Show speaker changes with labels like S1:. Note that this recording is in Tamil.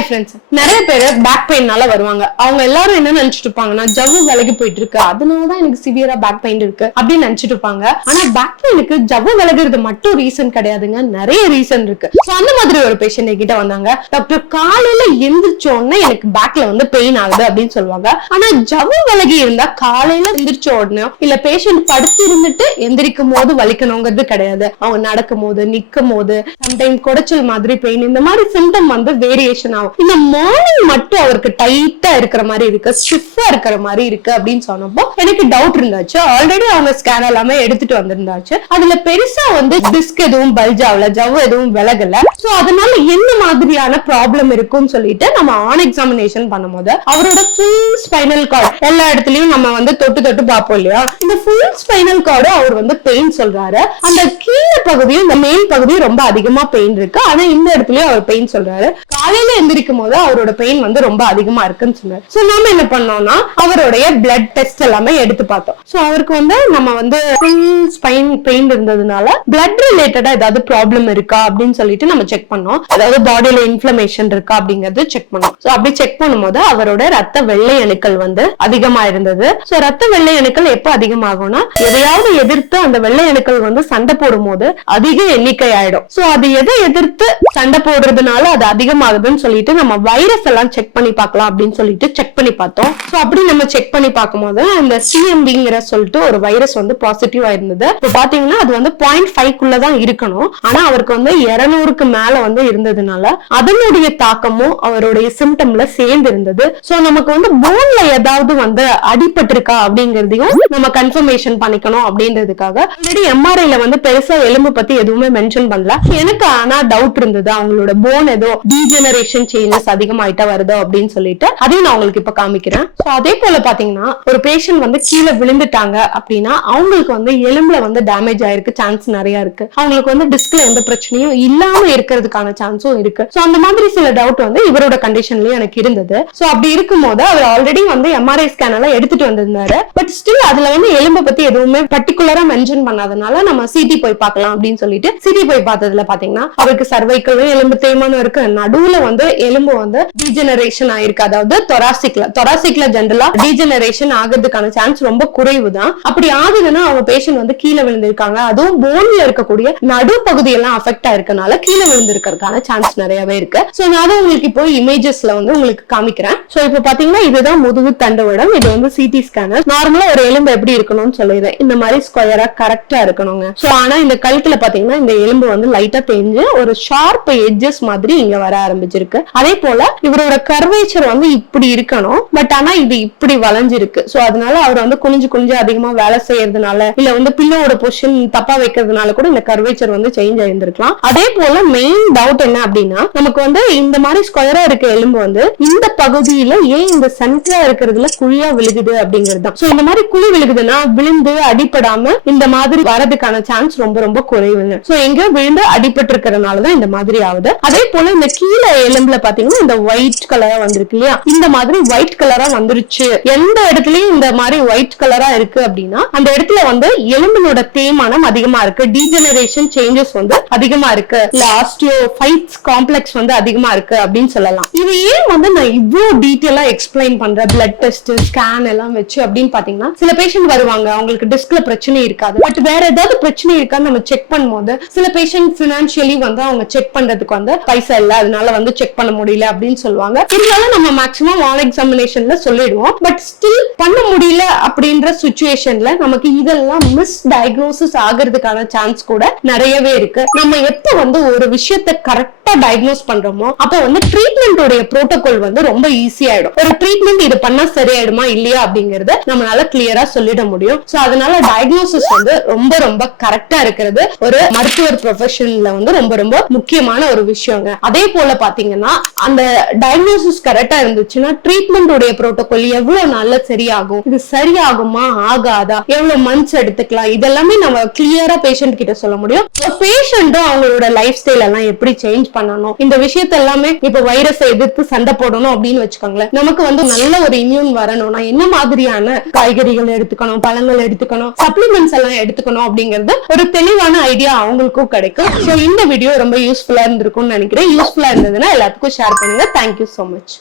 S1: ஹாய் ஃப்ரெண்ட்ஸ் நிறைய பேர் பேக் பெயின்னால வருவாங்க. அவங்க எல்லாரும் என்ன நினைச்சிட்டு இருப்பாங்கன்னா ஜவ்வு விலகி போயிட்டு இருக்கு அதனாலதான் எனக்கு சிவியரா பேக் பெயின் இருக்கு. அப்படின்னு நினைச்சிட்டு இருப்பாங்க. ஆனா பேக் பெயினுக்கு ஜவ்வு விலகிறது மட்டும் ரீசன் கிடையாதுங்க. நிறைய ரீசன் இருக்கு. So, அந்த மாதிரி ஒரு பேஷண்ட் கிட்ட வந்தாங்க. டாக்டர் காலையில எந்திரிச்சோடனே எனக்கு பேக்ல வந்து பெயின் ஆகுது அப்படின்னு சொல்லுவாங்க. ஆனா ஜவ்வு விலகி இருந்தா காலையில எந்திரிச்ச உடனே இல்ல பேஷண்ட் படுத்து இருந்துட்டு எந்திரிக்கும் போது வலிக்கணுங்கிறது கிடையாது. அவங்க நடக்கும் போது நிக்கும் போது சம்டைம் குடைச்சல் மாதிரி பெயின் இந்த மாதிரி சிம்டம் வந்து வேரியேஷன் ஆகும். இந்த மார்னிங் மட்டும் அவருக்கு டைட்டா இருக்கிற மாதிரி இருக்கு ஸ்டிஃபா இருக்கிற மாதிரி இருக்கு அப்படின்னு சொன்னப்போ எனக்கு டவுட் இருந்தாச்சு. ஆல்ரெடி அவங்க ஸ்கேன் எல்லாமே எடுத்துட்டு வந்திருந்தாச்சு. அதுல பெருசா வந்து டிஸ்க் எதுவும் பல்ஜ் ஆகல ஜவ் எதுவும் விலகல. சோ அதனால என்ன மாதிரியான ப்ராப்ளம் இருக்கும்னு சொல்லிட்டு நம்ம ஆன் எக்ஸாமினேஷன் பண்ணும்போது அவரோட ஃபுல் ஸ்பைனல் கார்டு எல்லா இடத்துலயும் நம்ம வந்து தொட்டு தொட்டு பார்ப்போம் இல்லையா? இந்த ஃபுல் ஸ்பைனல் கார்டு அவர் வந்து பெயின் சொல்றாரு. அந்த கீழே பகுதியும் இந்த மேல் பகுதியும் ரொம்ப அதிகமா பெயின் இருக்கு. ஆனா இந்த இடத்துலயும் அவர் பெயின் சொல்றாரு. காலையில எந்திரிக்கும் போது அவரோட பெயின் வந்து ரொம்ப அதிகமா இருக்குன்னு சொன்னாரு. சோ நாம என்ன பண்ணோம்னா அவருடைய பிளட் டெஸ்ட் எல்லாமே எடுத்து பார்த்தோம். சோ அவருக்கு வந்து நம்ம வந்து ஃபுல் ஸ்பைன் பெயின் இருந்ததுனால பிளட் ரிலேட்டடா ஏதாவது ப்ராப்ளம் இருக்கா அப்படின்னு சொல்லிட்டு நம்ம செக் பண்ணோம். அதாவது பாடியில இன்ஃபிளமேஷன் இருக்கா அப்படிங்கறது செக் பண்ணோம். சோ அப்படி செக் பண்ணும்போது அவரோட ரத்த வெள்ளை அணுக்கள் வந்து அதிகமா இருந்தது. சோ ரத்த வெள்ளை அணுக்கள் எப்ப அதிகமாகும்னா எதையாவது எதிர்த்து அந்த வெள்ளை அணுக்கள் வந்து சண்டை போடும்போது அதிக எண்ணிக்கை ஆயிடும். சோ அது எதை எதிர்த்து சண்டை போடுறதுனால அது அதிகமாகுதுன்னு சொல்லி சொல்லிட்டு நம்ம வைரஸ் எல்லாம் செக் பண்ணி பார்க்கலாம் அப்படின்னு சொல்லிட்டு செக் பண்ணி பார்த்தோம். சோ அப்படி நம்ம செக் பண்ணி பார்க்கும்போது அந்த சிஎம்பிங்கிற சொல்லிட்டு ஒரு வைரஸ் வந்து பாசிட்டிவ் ஆயிருந்தது இப்போ பாத்தீங்கன்னா அது வந்து பாயிண்ட் ஃபைவ் குள்ளதான் இருக்கணும். ஆனா அவருக்கு வந்து இருநூறுக்கு மேல வந்து இருந்ததுனால அதனுடைய தாக்கமும் அவருடைய சிம்டம்ல சேர்ந்து இருந்தது. சோ நமக்கு வந்து போன்ல ஏதாவது வந்து அடிபட்டிருக்கா அப்படிங்கறதையும் நம்ம கன்ஃபர்மேஷன் பண்ணிக்கணும் அப்படின்றதுக்காக. ஆல்ரெடி எம்ஆர்ஐல வந்து பெருசா எலும்பு பத்தி எதுவுமே மென்ஷன் பண்ணல. எனக்கு ஆனா டவுட் இருந்தது. அவங்களோட போன் ஏதோ டீஜெனரேஷன் சேஞ்சஸ் அதிகமாயிட்டா வருதோ அப்படின்னு சொல்லிட்டு அதையும் நான் உங்களுக்கு இப்ப காமிக்கிறேன். சோ அதே போல பாத்தீங்கன்னா ஒரு பேஷண்ட் வந்து கீழே விழுந்துட்டாங்க அப்படின்னா அவங்களுக்கு வந்து எலும்புல வந்து டேமேஜ் ஆயிருக்கு சான்ஸ் நிறைய இருக்கு. அவங்களுக்கு வந்து டிஸ்க்ல எந்த பிரச்சனையும் இல்லாம இருக்கிறதுக்கான சான்ஸும் இருக்கு. சோ அந்த மாதிரி சில டவுட் வந்து இவரோட கண்டிஷன்லயும் எனக்கு இருந்தது. சோ அப்படி இருக்கும்போது அவர் ஆல்ரெடி வந்து எம்ஆர்ஐ ஸ்கேன் எல்லாம் எடுத்துட்டு வந்திருந்தாரு. பட் ஸ்டில் அதுல வந்து எலும்பை பத்தி எதுவுமே பர்டிகுலரா மென்ஷன் பண்ணாதனால நம்ம சிடி போய் பார்க்கலாம் அப்படின்னு சொல்லிட்டு சிடி போய் பார்த்ததுல பாத்தீங்கன்னா அவருக்கு சர்வைக்கலும் எலும்பு தேய்மானம் இருக்கு. நடுவுல வந்து எலும்பு வந்து டீஜெனரேஷன் ஆயிருக்கு. அதாவது தொராசிக்ல தொராசிக்ல ஜென்ரலா டீஜெனரேஷன் ஆகிறதுக்கான சான்ஸ் ரொம்ப குறைவு தான் அப்படி ஆகுதுன்னா அவங்க பேஷண்ட் வந்து கீழே விழுந்திருக்காங்க. அதுவும் போன்ல இருக்கக்கூடிய நடுப்பகுதி எல்லாம் அஃபெக்ட் ஆயிருக்கனால கீழே விழுந்திருக்கிறதுக்கான சான்ஸ் நிறையவே இருக்கு. சோ நான் அதை உங்களுக்கு இப்போ இமேஜஸ்ல வந்து உங்களுக்கு காமிக்கிறேன். சோ இப்போ பாத்தீங்கன்னா இதுதான் முதுகு தண்டுவடம் இது வந்து சிடி ஸ்கேனர் நார்மலா ஒரு எலும்பு எப்படி இருக்கணும்னு சொல்லிடுறேன். இந்த மாதிரி ஸ்கொயரா கரெக்டா இருக்கணுங்க. சோ ஆனா இந்த கழுத்துல பாத்தீங்கன்னா இந்த எலும்பு வந்து லைட்டா தேஞ்சு ஒரு ஷார்ப் எட்ஜஸ் மாதிரி இங்க வர ஆரம்பிச்சிருக்கு. அதே போல இவரோட கர்வேச்சர் வந்து இப்படி இருக்கணும். பட் ஆனா இது இப்படி வளைஞ்சிருக்கு. சோ அதனால அவர் வந்து குனிஞ்சு குனிஞ்சு அதிகமா வேலை செய்யறதுனால இல்ல வந்து பில்லோட பொசிஷன் தப்பா வைக்கிறதுனால கூட இந்த கர்வேச்சர் வந்து சேஞ்ச் ஆயிருந்திருக்கலாம். அதே போல மெயின் டவுட் என்ன அப்படின்னா நமக்கு வந்து இந்த மாதிரி ஸ்கொயரா இருக்க எலும்பு வந்து இந்த பகுதியில ஏன் இந்த சென்டரா இருக்கிறதுல குழியா விழுகுது அப்படிங்கிறது தான். சோ இந்த மாதிரி குழி விழுகுதுன்னா விழுந்து அடிபடாம இந்த மாதிரி வரதுக்கான சான்ஸ் ரொம்ப ரொம்ப குறைவுங்க. சோ எங்கேயோ விழுந்து அடிபட்டு இருக்கிறதுனாலதான் இந்த மாதிரி ஆகுது. அதே போல இந்த கீழே எலும்புல பாத்தீங்கன்னா இந்த ஒயிட் கலரா வந்திருக்கு இல்லையா? இந்த மாதிரி ஒயிட் கலரா வந்துருச்சு. எந்த இடத்துலயும் இந்த மாதிரி ஒயிட் கலரா இருக்கு அப்படின்னா அந்த இடத்துல வந்து எலும்பினோட தேய்மானம் அதிகமா இருக்கு. டீஜெனரேஷன் சேஞ்சஸ் வந்து அதிகமா இருக்கு. லாஸ்டியோ ஆஸ்டியோ ஃபைட்ஸ் காம்ப்ளெக்ஸ் வந்து அதிகமா இருக்கு அப்படின்னு சொல்லலாம். இது ஏன் வந்து நான் இவ்வளவு டீட்டெயிலா எக்ஸ்பிளைன் பண்றேன்? பிளட் டெஸ்ட் ஸ்கேன் எல்லாம் வச்சு அப்படின்னு பாத்தீங்கன்னா சில பேஷண்ட் வருவாங்க. அவங்களுக்கு டிஸ்க்ல பிரச்சனை இருக்காது. பட் வேற ஏதாவது பிரச்சனை இருக்கான்னு நம்ம செக் பண்ணும்போது சில பேஷண்ட் பினான்சியலி வந்து அவங்க செக் பண்றதுக்கு வந்து பைசா இல்ல. அதனால வந்து செக் பண்ண முடியல அப்படின்னு சொல்லுவாங்க. இருந்தாலும் நம்ம மேக்ஸிமம் ஆல் எக்ஸாமினேஷன்ல சொல்லிடுவோம். பட் ஸ்டில் பண்ண முடியல அப்படின்ற சுச்சுவேஷன்ல நமக்கு இதெல்லாம் மிஸ் டயக்னோசிஸ் ஆகிறதுக்கான சான்ஸ் கூட நிறையவே இருக்கு. நம்ம எப்ப வந்து ஒரு விஷயத்தை கரெக்டா டயக்னோஸ் பண்றோமோ அப்ப வந்து ட்ரீட்மெண்டோடைய புரோட்டோகால் வந்து ரொம்ப ஈஸி ஆயிடும். ஒரு ட்ரீட்மெண்ட் இது பண்ணா சரியாயிடுமா இல்லையா அப்படிங்கறத நம்மளால கிளியரா சொல்லிட முடியும். சோ அதனால டயக்னோசிஸ் வந்து ரொம்ப ரொம்ப கரெக்டா இருக்கிறது ஒரு மருத்துவர் ப்ரொஃபஷன்ல வந்து ரொம்ப ரொம்ப முக்கியமான ஒரு விஷயங்க. அதே போல பாத்தீங்கன்னா அந்த டயக்னோசிஸ் கரெக்டா இருந்துச்சுன்னா ட்ரீட்மெண்டோடைய புரோட்டோகால் எவ்வளவு நாள்ல சரியாகும்? இது சரி சரியாகுமா? ஆகாதா? எவ்வளவு மந்த்ஸ் எடுத்துக்கலாம்? இதெல்லாமே நம்ம கிளியரா பேஷண்ட் கிட்ட சொல்ல முடியும். பேஷண்ட்டும் அவங்களோட லைஃப் ஸ்டைல் எல்லாம் எப்படி சேஞ்ச் பண்ணணும்? இந்த விஷயத்த எல்லாமே இப்ப வைரஸை எதிர்த்து சண்டை போடணும் அப்படின்னு வச்சுக்கோங்களேன். நமக்கு வந்து நல்ல ஒரு இம்யூன் வரணும்னா என்ன மாதிரியான காய்கறிகள் எடுத்துக்கணும் பழங்கள் எடுத்துக்கணும் சப்ளிமெண்ட்ஸ் எல்லாம் எடுத்துக்கணும் அப்படிங்கறது ஒரு தெளிவான ஐடியா அவங்களுக்கும் கிடைக்கும். ஸோ இந்த வீடியோ ரொம்ப யூஸ்ஃபுல்லா இருந்திருக்கும்னு நினைக்கிறேன். யூஸ்ஃபுல்லா இருந்ததுன்னா எல்லாத்துக்கும் ஷேர் பண்ணுங்க. Thank you so much